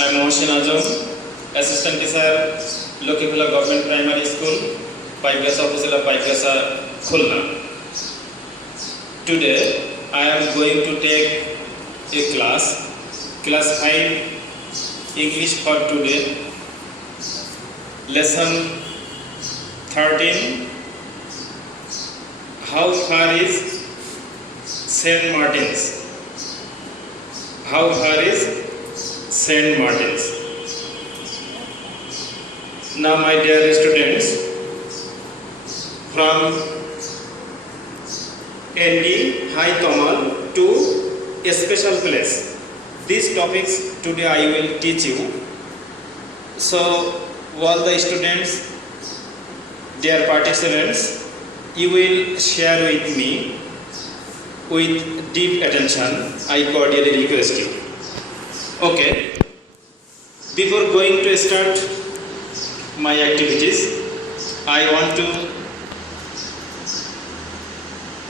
I'm Mohsin Azam, Assistant Teacher, Lokipula Government Primary School, Paiklasa Upazila, Paiklasa, Khulna. Today, I am going to take a class 5, English for today, lesson 13. How far is St. Martin's? How far is St. Martin's? Now, my dear students, from ND High Tomal to a special place, these topics today I will teach you. So, all the students, dear participants, you will share with me with deep attention. I cordially request you. Okay. Before going to start my activities, I want to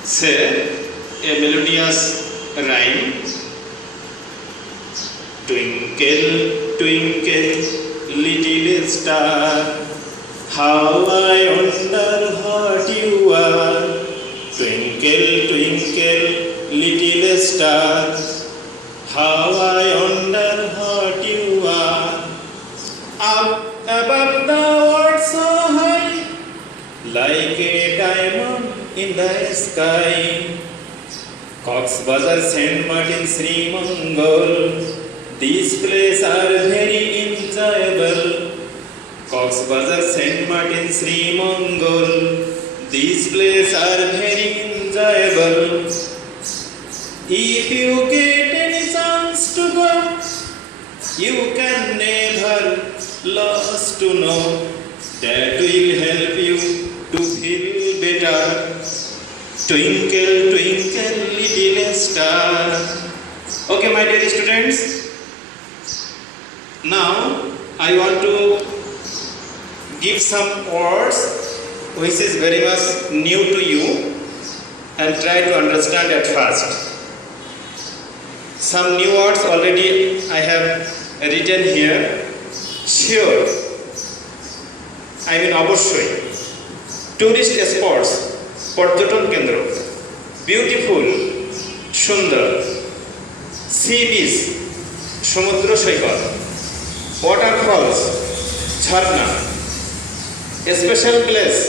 say a melodious rhyme. Twinkle, twinkle, little star, how I wonder what you are. Twinkle, twinkle, little star, how I wonder what you are. Up above the world so high, like a diamond in the sky. Cox Bazar, St. Martin, Sri Mangal, these places are very enjoyable. Cox Bazar, St. Martin, Sri Mangal, these places are very enjoyable. If you get any chance to go, you can never lose to know. That will help you to feel better. Twinkle, twinkle, little star. Okay, my dear students. Now, I want to give some words which is very much new to you and try to understand at first. Some new words already I have written here. Sure, I mean অবশ্যই. Tourist spots, পর্যটন কেন্দ্র. Beautiful, সুন্দর. Sea beach, সমুদ্র সৈকত. Waterfalls, Jharna. A special place,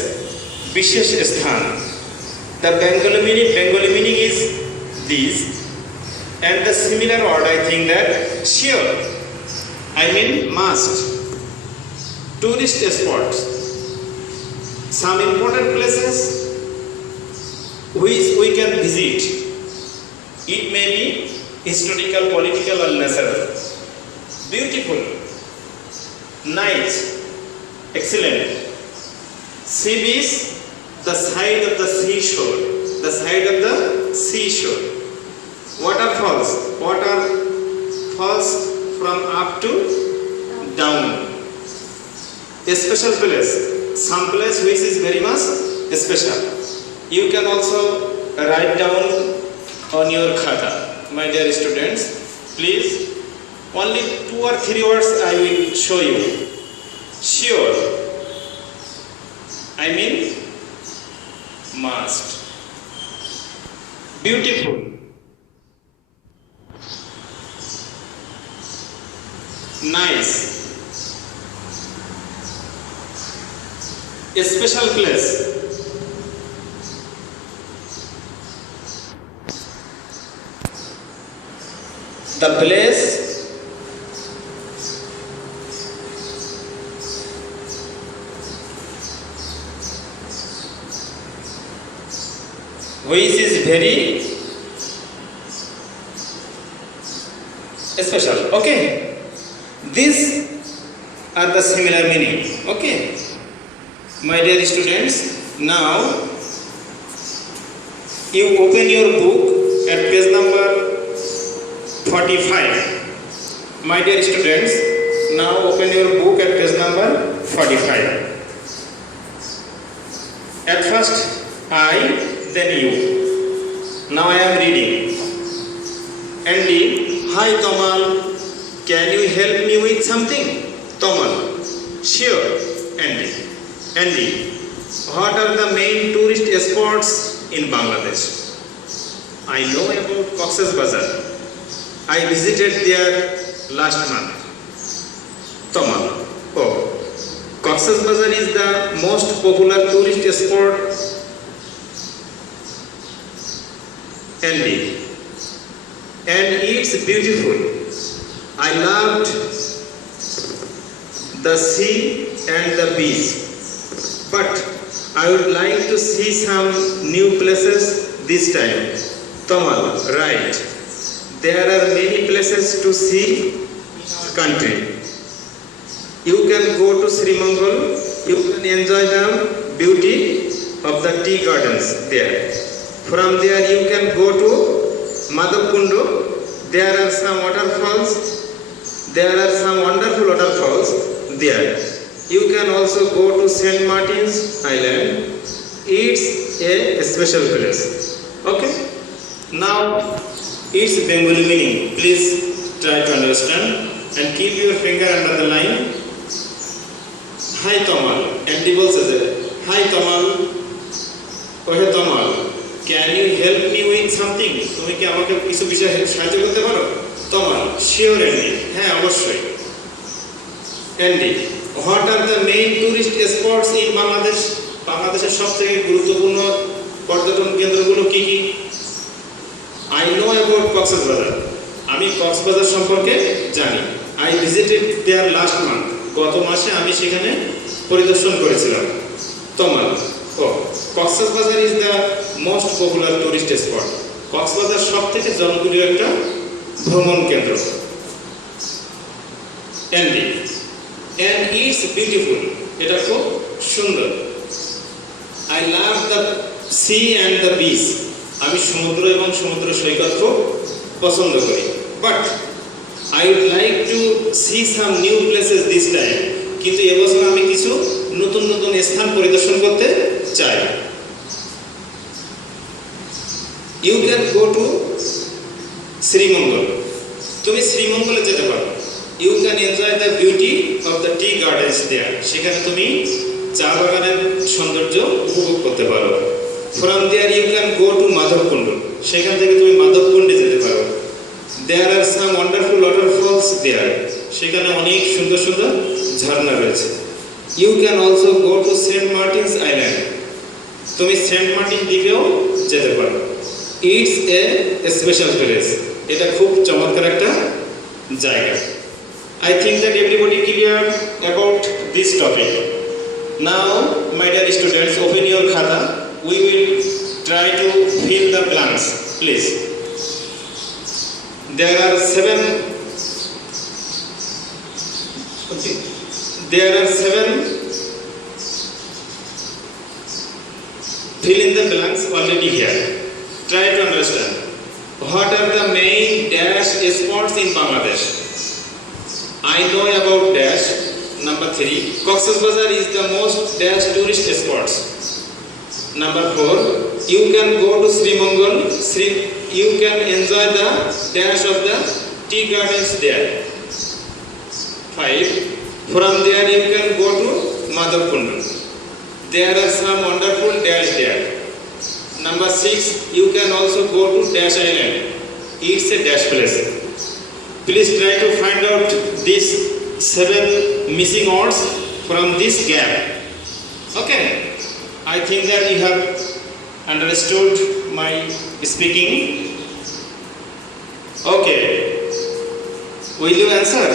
বিশেষ স্থান. The Bengali meaning is this, and the similar word I think that sure, I mean must. Tourist spots, some important places which we can visit. It may be historical, political, or natural. Beautiful, nice, excellent. Sea beach, the side of the seashore, the side of the seashore. Waterfalls, water falls from up to down. A special place, some place which is very much special. You can also write down on your khata. My dear students, please, only 2 or 3 words I will show you. Sure, I mean must. Beautiful, nice. A special place. The place which is very special. Okay, these are the similar meaning. Okay, my dear students, now you open your book at page number 45. My dear students, now open your book at page number 45. At first I, then you. Now I am reading. Andy, hi Kamal, can you help me with with something? Tamal. Sure, Andy. Andy, what are the main tourist spots in Bangladesh? I know about Cox's Bazar. I visited there last month. Tamal. Oh, Cox's Bazar is the most popular tourist spot. Andy. And it's beautiful. I loved the sea and the beach. But I would like to see some new places this time. Tamal, right. There are many places to see country. You can go to Sri Mongol, you can enjoy the beauty of the tea gardens there. From there you can go to Madhavkundo. There are some waterfalls. There are some wonderful waterfalls there. You can also go to St. Martin's Island. It's a special place. Okay? Now, its Bengali meaning. Please try to understand and keep your finger under the line. Hi Tamal. Andy says, Hi Tamal. Okay Tamal. Can you help me with something? তুমি কি আমাকে কিছু বিষয়ে সাহায্য করতে পারো? Tamal. Sure Andy. হ্যাঁ অবশ্যই. Andy. What are the main tourist spots in Bangladesh? বাংলাদেশের সবথেকে গুরুত্বপূর্ণ পর্যটন কেন্দ্রগুলো কি কি? I know about Cox's Bazar. আমি কক্সবাজার সম্পর্কে জানি. I visited there last month. গত মাসে আমি সেখানে পরিদর্শন করেছিলাম. Tamal. Oh, Cox's Bazar is the most popular tourist spot. Cox's Bazar সবথেকে জনপ্রিয় একটা ভ্রমণ কেন্দ্র. Andy. And it's beautiful. এটা খুব সুন্দর. I love the sea and the beach. আমি সমুদ্র এবং সমুদ্র সৈকত খুব পছন্দ করি. But I would like to see some new places this time. কিন্তু এবছর আমি কিছু নতুন নতুন স্থান পরিদর্শন করতে চাই. You can go to Sri Mongol. তুমি শ্রীমঙ্গলে যেতে পারো. You can enjoy the beauty of the tea gardens there. সেখানে তুমি চা বাগানের সৌন্দর্য উপভোগ করতে পারো. From there you can go to Madhavkundo. সেখান থেকে তুমি মাধবকুণ্ডে যেতে পারো. There are some wonderful waterfalls there. সেখানে অনেক সুন্দর সুন্দর ঝর্ণা রয়েছে. You can also go to St. Martin's Island. তুমি সেন্ট মার্টিন দ্বীপেও যেতে পারো. It's a special place. এটা খুব চমৎকার একটা জায়গা. I think that everybody clear about this topic. Now, my dear students, open your khata. We will try to fill the blanks, please. There are seven fill in the blanks already here. Try to understand. What are the main dash spots in Bangladesh? I know about dash. Number 3. Cox's Bazar is the most dash tourist spots. Number 4. You can go to Sri Mongol. You can enjoy the dash of the tea gardens there. 5. From there you can go to Madhavkundo. There are some wonderful dash there. Number 6. You can also go to Dash Island. It's a dash place. Please try to find out these 7 missing words from this gap. Okay? I think that you have understood my speaking. Okay. Will you answer?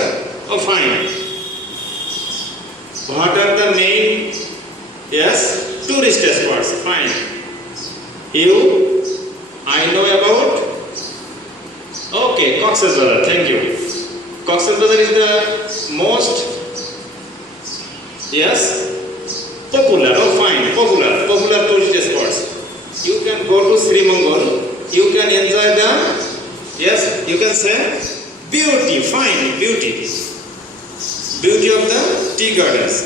Oh, fine. What are the main? Yes, tourist spots. Fine. I know about. Okay, Cox's Bazar. Thank you. Cox's Bazar is the most. Yes, popular. Oh, fine. Popular tourist spots. You can go to Sri Mongol. You can enjoy the. Yes, you can say beauty. Fine, beauty. Beauty of the tea gardens.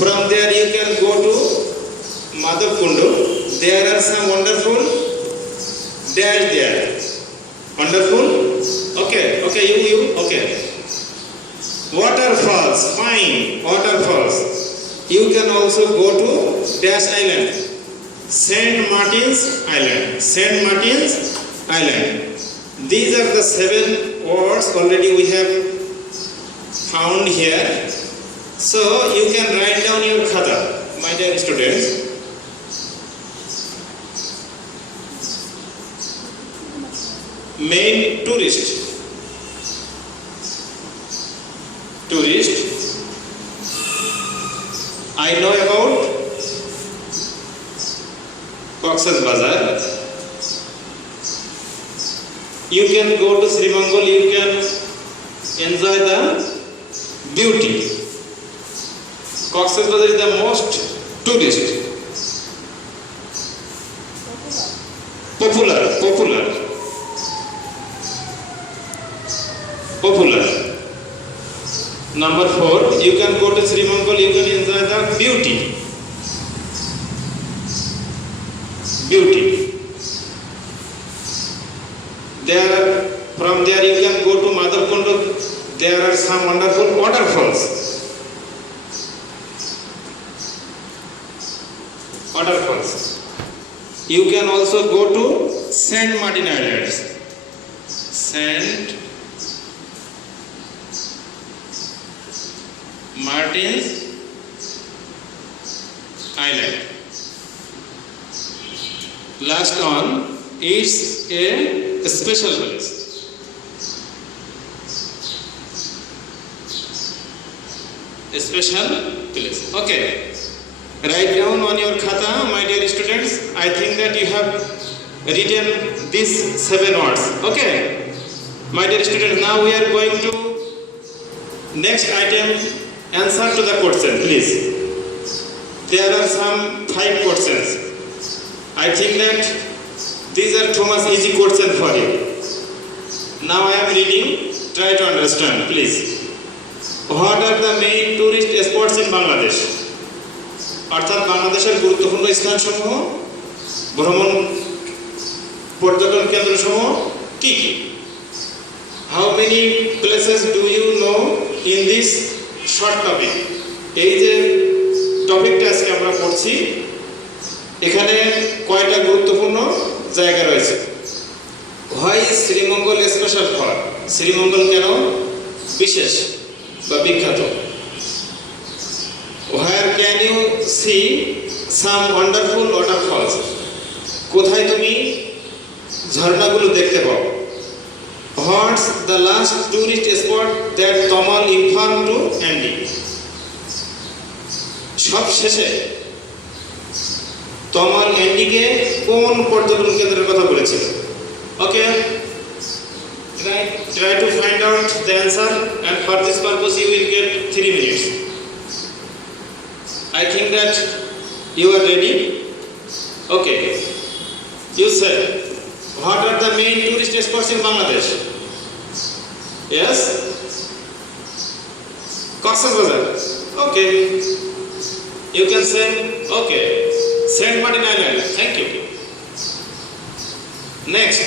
From there you can go to Madhavkundo. There are some wonderful dash there. Wonderful? Okay, you, okay. Waterfalls, fine, waterfalls. You can also go to Dash Island, Saint Martin's Island, Saint Martin's Island. These are the 7 words already we have found here. So you can write down your khata, my dear students. Main tourist. I know about Cox's Bazar. You can go to Sri Mangal, you can enjoy the beauty. Cox's Bazar is the most tourist. Popular. Number 4, you can go to Sri Mangal, you can enjoy the beauty. From there you can go to Madhavkund. There are some wonderful waterfalls. You can also go to Saint Martin Islands. Saint Martin's Island. Last one is a special place. Okay. Write down on your khata, my dear students. I think that you have written these 7 words. Okay. My dear students, now we are going to next item. Answer to the question, please. There are some 5 questions. I think that these are too much easy questions for you. Now I am reading. Try to understand, please. What are the main tourist spots in Bangladesh? অর্থাৎ বাংলাদেশের গুরুত্বপূর্ণ স্থানসমূহ, ভ্রমণ পর্যটন কেন্দ্রসমূহ কি কি? How many places do you know in this short topic? এই যে টপিকটা আজকে আমরা পড়ছি, এখানে কয়টা গুরুত্বপূর্ণ জায়গা রয়েছে? Why is Sreemangal special for? Sreemangal কেন বিশেষ বা বিখ্যাত? Where can you see some wonderful waterfalls? কোথায় তুমি ঝর্ণাগুলো দেখতে পাও? What's the last tourist spot that Tamal informed to Andy? সব শেষে তমাল অ্যান্ডিকে কোন পর্যটন কেন্দ্রের কথা বলেছিল? ওকে, try to find out the answer, and for this purpose you will get 3 minutes. I think that you are ready. Okay, you said what are the main tourist spots in Bangladesh? Yes, Cox's Bazar. Okay, you can say okay, Saint Martin Island. Thank you. Next,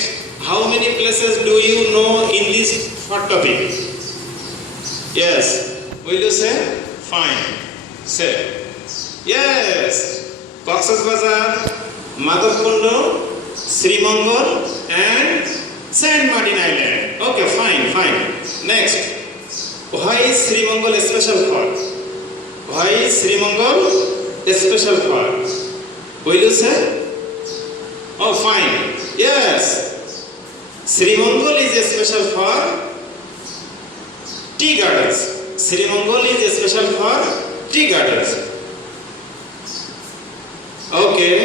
how many places do you know in this short topic? Yes, will you say? Fine, say yes. Cox's Bazar, Madhavkund, Sri Mangal and Saint Martin Island. Okay, fine. Next, why is Sri Mangal special for? Why is Sri Mangal special for? Will you say? Oh, fine. Yes, Sri Mangal is special for tea gardens. Sri Mangal is special for tea gardens. Okay,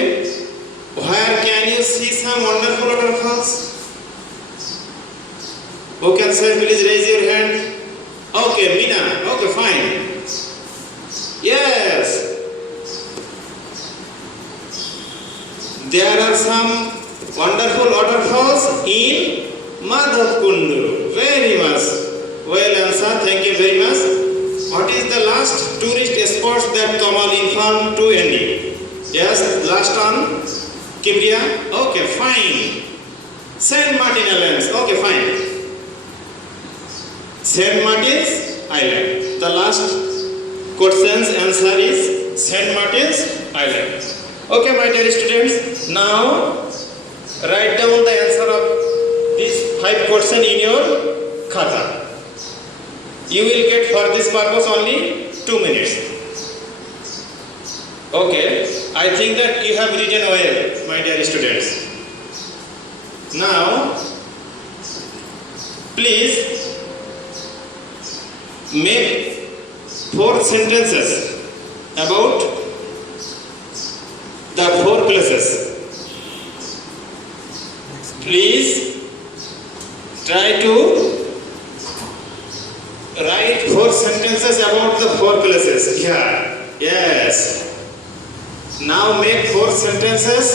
where can you see some wonderful waterfalls? Who can say? Please raise your hand. Okay, Meena. Okay, fine. Yes, there are some wonderful waterfalls in Madhavkund. Very much well answered. Thank you very much. What is the last tourist spot that Kamal informed to Andy? Yes, last one, Kibriya. Okay, fine. Saint Martin Islands. Okay, fine. Saint Martin's Island. The last question's answer is Saint Martin's Island. Okay, my dear students, now write down the answer of these 5 questions in your khata. You will get for this purpose only 2 minutes. Okay, I think that you have written well, my dear students. Now, please make 4 sentences about the 4 places. Please try to write 4 sentences about the 4 places here. Yes. Now make 4 sentences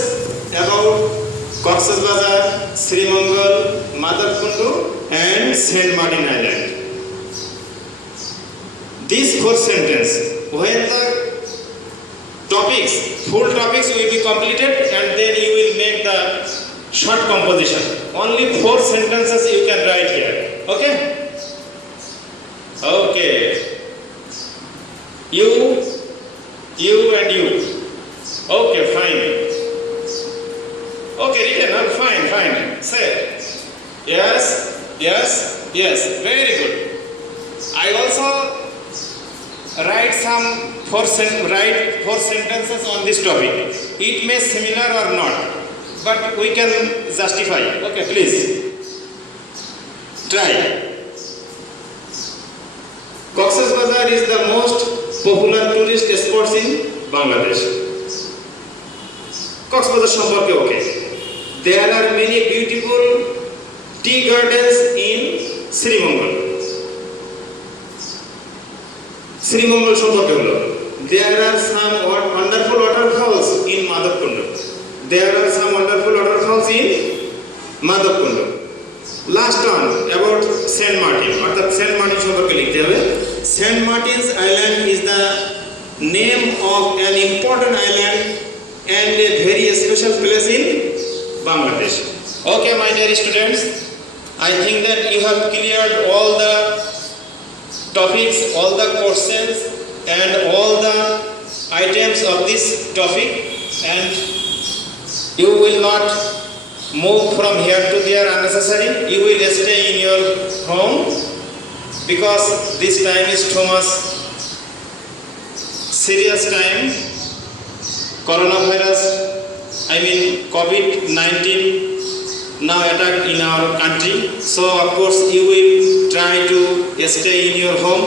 about Cox's Bazar, Sri Mangal, Madhav and Saint Martin Island. These 4 sentences, when the topics, full topics will be completed, and then you will make the short composition. Only 4 sentences you can write here. Okay? Okay. You and you. Okay, fine. Okay, written, fine. Say. Yes. Very good. I also write 4 sentences on this topic. It may similar or not, but we can justify. Okay, please. Try. Cox's Bazar is the most popular tourist spot in Bangladesh. Cox's Bazar সম্পর্কে okay. There are many beautiful tea gardens in Sri Mangal. Sri Mangal সম্পর্কে হলো There are some wonderful waterfalls in Madhavkund. There are some wonderful waterfalls in Madhavkund. Last one about Saint Martin. অর্থাৎ Saint Martin সম্পর্কে লিখতে হবে. Saint Martin's Island is the name of an important island and a very special place in Bangladesh. Okay, my dear students, I think that you have cleared all the topics, all the questions and all the items of this topic, and you will not move from here to there unnecessary. You will stay in your home because this time is too much serious time. Coronavirus, COVID-19 now attacked in our country. So of course you will try to stay in your home.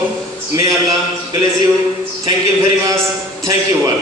May Allah bless you. Thank you very much. Thank you all.